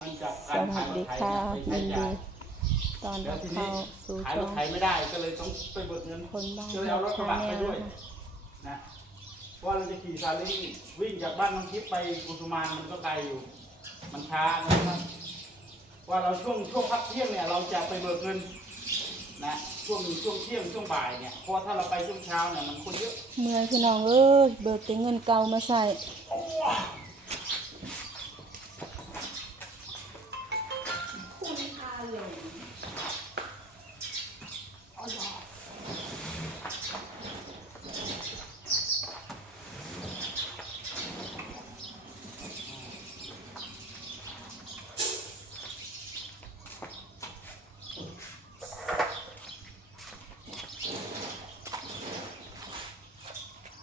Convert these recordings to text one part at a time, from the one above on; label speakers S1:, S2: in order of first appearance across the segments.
S1: สวัสดีค่ะยินดีตอนรับเข้าสู่
S2: ขาย
S1: ช่
S2: ร
S1: อ
S2: ถ
S1: ง
S2: ไถไม่ได้ก็เลยต้องไปเบิกเงิน
S1: คนบ้าน
S2: ก็เลยเอารถกระ
S1: ชา
S2: บะ
S1: แน
S2: ไป
S1: ล
S2: ด้วย
S1: นะ
S2: นะเพราะว่าเราจะขี่ซาเล้งวิ่งจากบ้านน้องทิพย์ไปกุสุมานมันก็ไกลอยู่ มันช้านะครับว่าเราช่วงช่วงพักเที่ยงเนี่ยเราจะไปเบิกเงินนะช่วงช่วงเที่ยงช่วงบ่ายเนี่ยเพราะว่าถ้าเราไปช่วงเช้าเนี่ยมันคนเยอะ
S1: เมื่อยพี่น้องเอ้ยเบิกแต่เงินเก่ามาใส่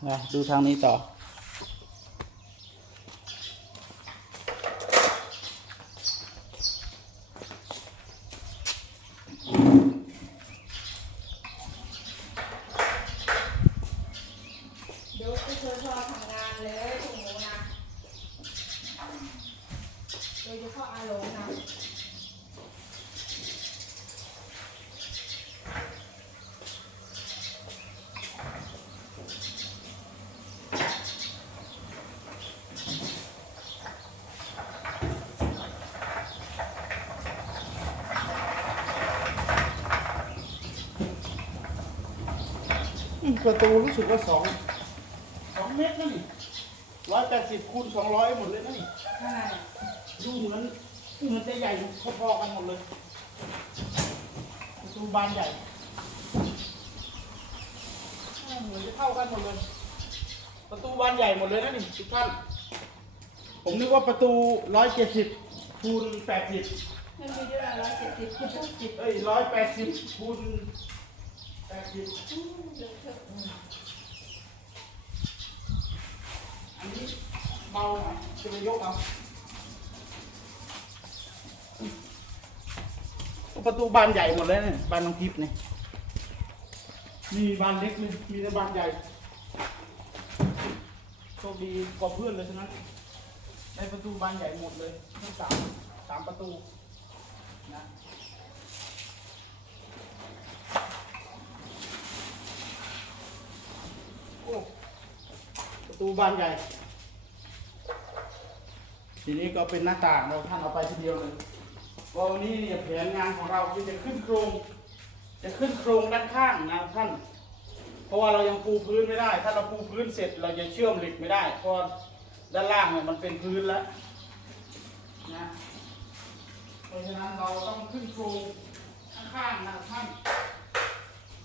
S2: นะดูทางนี้ต่อ
S1: เดี๋ยวไปช่วยพ่อทำงานเลยถุงหมูนะโดยเฉพาะอาหลงนะ
S2: ประตูรู้สึกว่าสองสองเมตรนะนี่ร้อยแปดสิบคูณสองร้อยหมดเลยนะนี่
S1: ใช่
S2: ดูเหมือนเหมือนจะใหญ่พอๆกันหมดเลย ประตูบานใหญ่เออเหมือนจะเท่ากันหมดเลย ประตูบานใหญ่หมดเลยนะนี่ทุกท่านผมนึกว่าประตูร้อยเจ็ดสิบคูณแปดสิบ
S1: มันมีเยอะร้อยเจ็ดสิบคุณต้องสิบ
S2: เอ้ยร้อยแปดสิบคูณแปดสิบ อันนี้เบาหน่อยจะไปยกเอาประตูบานใหญ่หมดเลยเนี่ยบานน้องทิพย์เนี่ยมีบานเล็กเลยมีแต่บานใหญ่โชคดีกว่าเพื่อนเลยฉะนั้นในประตูบานใหญ่หมดเลยทั้งสามสามประตูนะ ประตูบานใหญ่ ทีนี้ก็เป็นหน้าต่างเราท่านเอาไปทีเดียวเลยว่าวันนี้เนี่ยแผนงานของเราคือจะขึ้นโครง จะขึ้นโครงด้านข้างนะท่าน เพราะว่าเรายังปูพื้นไม่ได้ ถ้าเราปูพื้นเสร็จเราจะเชื่อมเหล็กไม่ได้ เพราะด้านล่างเนี่ยมันเป็นพื้นแล้วนะเพราะฉะนั้นเราต้องขึ้นโครงข้างๆนะท่าน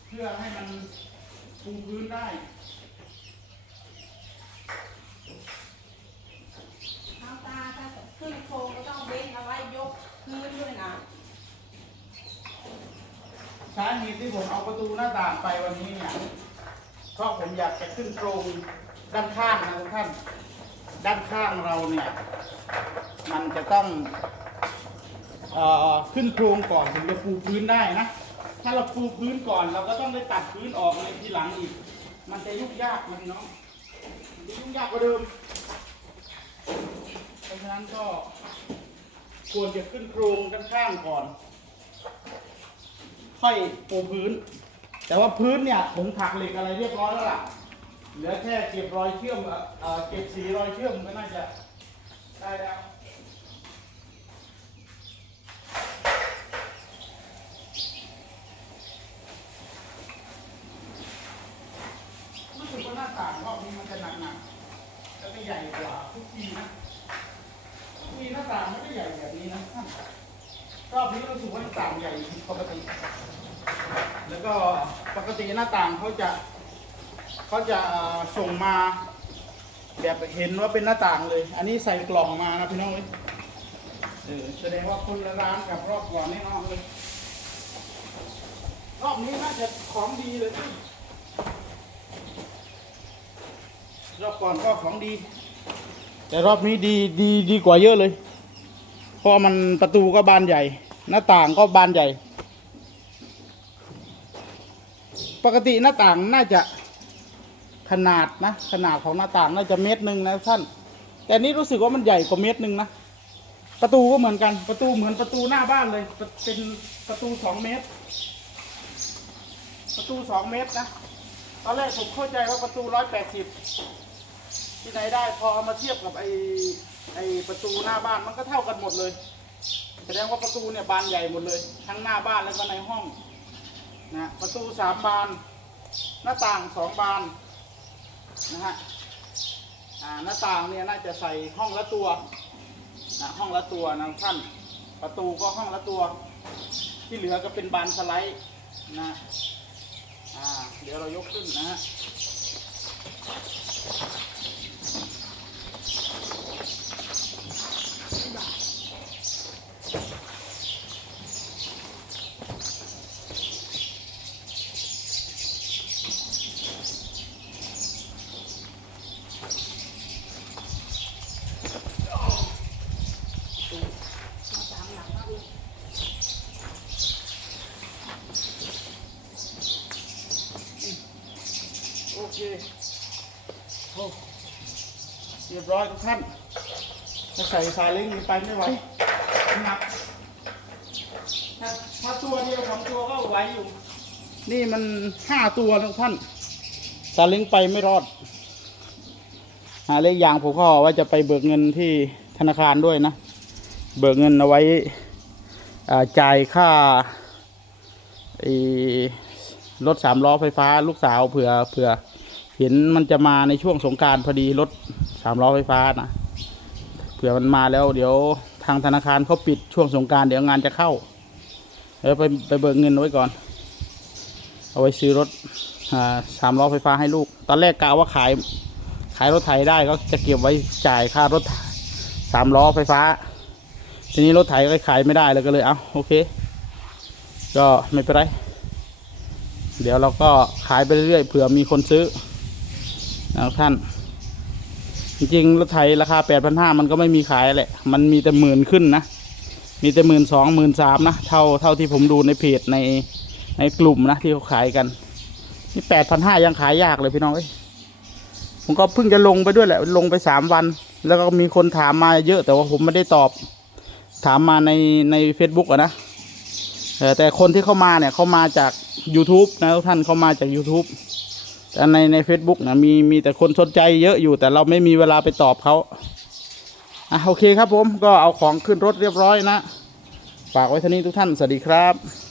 S2: เพื่อให้มันปูพื้นได้
S1: น้ำตาถ้าจะขึ้นโครงก็ต้องเว้นเอาไว้ยกพื้นด้วยนะ
S2: สาเหตุที่ผมเอาประตูหน้าต่างไปวันนี้เนี่ยเพราะผมอยากจะขึ้นโครงด้านข้างนะทุกท่าน ด้านข้างเราเนี่ย มันจะต้องขึ้นโครงก่อนถึงจะปูพื้นได้นะ ถ้าเราปูพื้นก่อนเราก็ต้องได้ตัดพื้นออกในทีหลังอีก มันจะยุ่งยากนะพี่น้องมันจะยุ่งยากกว่าเดิม เพราะฉะนั้นก็ควรจะขึ้นโครงด้านข้างก่อน ค่อยปูพื้น แต่ว่าพื้นเนี่ยผมถักเหล็กอะไรเรียบร้อยแล้วล่ะเหลือแค่เก็บรอยเชื่อมเอ่อเก็บสีรอยเชื่อมก็น่าจะได้แล้วรู้สึกว่าหน้าต่างรอบนี้มันจะหนักๆแล้วก็ใหญ่กว่าทุกทีนะทุกทีหน้าต่างไม่ได้ใหญ่แบบนี้นะ รอบนี้รู้สึกว่าหน้าต่างใหญ่ผิดปกติ แล้วก็ปกติหน้าต่างเขาจะเขาจะส่งมาแบบเห็นว่าเป็นหน้าต่างเลย อันนี้ใส่กล่องมานะพี่น้องเว้ยเออแสดงว่าคนละร้านกับรอบก่อนแน่นอนเลย รอบนี้น่าจะของดีเลยรอบก่อนก็ของดี แต่รอบนี้ดีดีดีกว่าเยอะเลย เพราะมันประตูก็บานใหญ่ หน้าต่างก็บานใหญ่ ปกติหน้าต่างน่าจะขนาดนะ ขนาดของหน้าต่างน่าจะเมตรหนึ่งนะท่าน แต่นี่รู้สึกว่ามันใหญ่กว่าเมตรหนึ่งนะ ประตูก็เหมือนกัน ประตูเหมือนประตูหน้าบ้านเลย เป็นเป็นประตูสองเมตร ประตูสองเมตรนะ ตอนแรกผมเข้าใจว่าประตูร้อยแปดสิบ ที่ไหนได้พอเอามาเทียบกับไอไอประตูหน้าบ้านมันก็เท่ากันหมดเลย แสดงว่าประตูเนี่ยบานใหญ่หมดเลย ทั้งหน้าบ้านแล้วก็ในห้องนะประตูสามบาน หน้าต่างสองบานนะฮะอ่าหน้าต่างเนี่ยน่าจะใส่ห้องละตัวนะห้องละตัวนะท่านประตูก็ห้องละตัว ที่เหลือก็เป็นบานสไลด์นะอ่าเดี๋ยวเรายกขึ้นนะฮะ โอเคโอ้เรียบร้อยทุกท่านถ้าใส่สายเล้งนี้ไปไม่ไหวหนักถ้าถ้าตัวเดียวสองตัวก็ไหวอยู่ นี่มันห้าตัวทุกท่านสายเล้งไปไม่รอด หาเลขอย่างผมก็ว่าจะไปเบิกเงินที่ธนาคารด้วยนะ เบิกเงินเอาไว้อ่าจ่ายค่าไอ้รถสามล้อไฟฟ้าลูกสาวเผื่อเผื่อ เห็นมันจะมาในช่วงสงการพอดีรถสามล้อไฟฟ้านะเผื่อมันมาแล้วเดี๋ยวทางธนาคารเขาปิดช่วงสงการเดี๋ยวงานจะเข้าเดี๋ยวไปไปเบิกเงินไว้ก่อน เอาไว้ซื้อรถสามล้อไฟฟ้าให้ลูก ตอนแรกกะว่าขายขายรถไถได้ก็จะเก็บไว้จ่ายค่ารถสามล้อไฟฟ้า ทีนี้รถไถก็ขายไม่ได้เลยก็เลยเอาโอเค ก็ไม่เป็นไร เดี๋ยวเราก็ขายไปเรื่อยๆเผื่อมีคนซื้อ นะครับท่าน จริงๆรถไถราคาแปดพันห้ามันก็ไม่มีขายแหละ มันมีแต่หมื่นขึ้นนะ มีแต่หมื่นสองหมื่นสามนะ เท่าเท่าที่ผมดูในเพจในในกลุ่มนะที่เขาขายกัน นี่แปดพันห้ายังขายยากเลยพี่น้องเอ้ยผมก็เพิ่งจะลงไปด้วยแหละ ลงไปสามวัน แล้วก็มีคนถามมาเยอะแต่ว่าผมไม่ได้ตอบ ถามมาในใน Facebook อะนะแต่คนที่เข้ามาเนี่ยเขามาจาก YouTube นะทุกท่านเขามาจาก YouTube แต่ในใน Facebook นะมีมีแต่คนสนใจเยอะอยู่แต่เราไม่มีเวลาไปตอบเขาอะโอเคครับผมก็เอาของขึ้นรถเรียบร้อยนะ ฝากไว้เท่านี้ทุกท่าน สวัสดีครับ